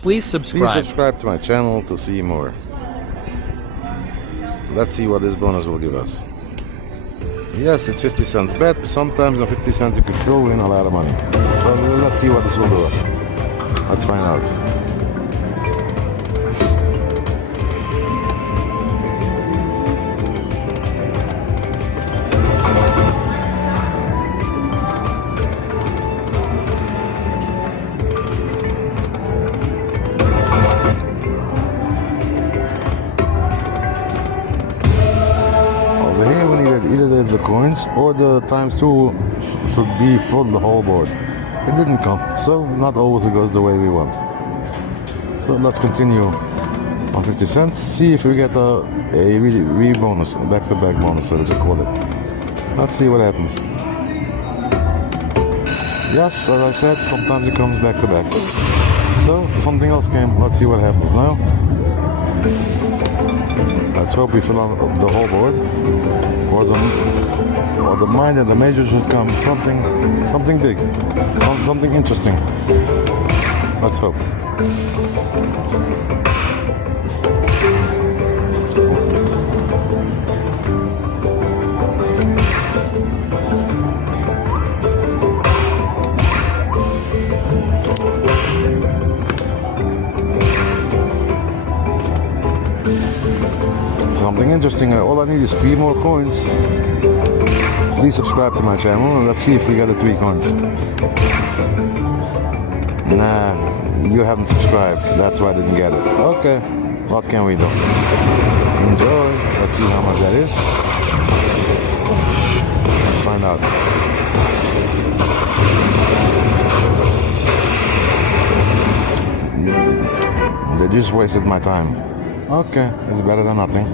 Please Please subscribe. subscribe to my channel to see more. Let's see what this bonus will give us. Yes, it's 50 cents bet. Sometimes on 50 cents you could still win a lot of money. So let's see what this will do us. Let's find out. Over here we needed either the coins or the times 2 should be full the whole board. It didn't come, so not always it goes the way we want. So let's continue on 50 cents, see if we get a re-bonus, a back-to-back bonus, so as I call it. Let's see what happens. Yes, as I said, sometimes it comes back-to-back. So something else came, let's see what happens now. Let's hope we fill on the whole board, or the minor, the major should come something big, something interesting. Let's hope. Something interesting. All I need is 3 more coins. Please subscribe to my channel and let's see if we get the 3 coins. Nah, you haven't subscribed. That's why I didn't get it. Okay, what can we do? Enjoy. Let's see how much that is. Let's find out. They just wasted my time. Okay, it's better than nothing.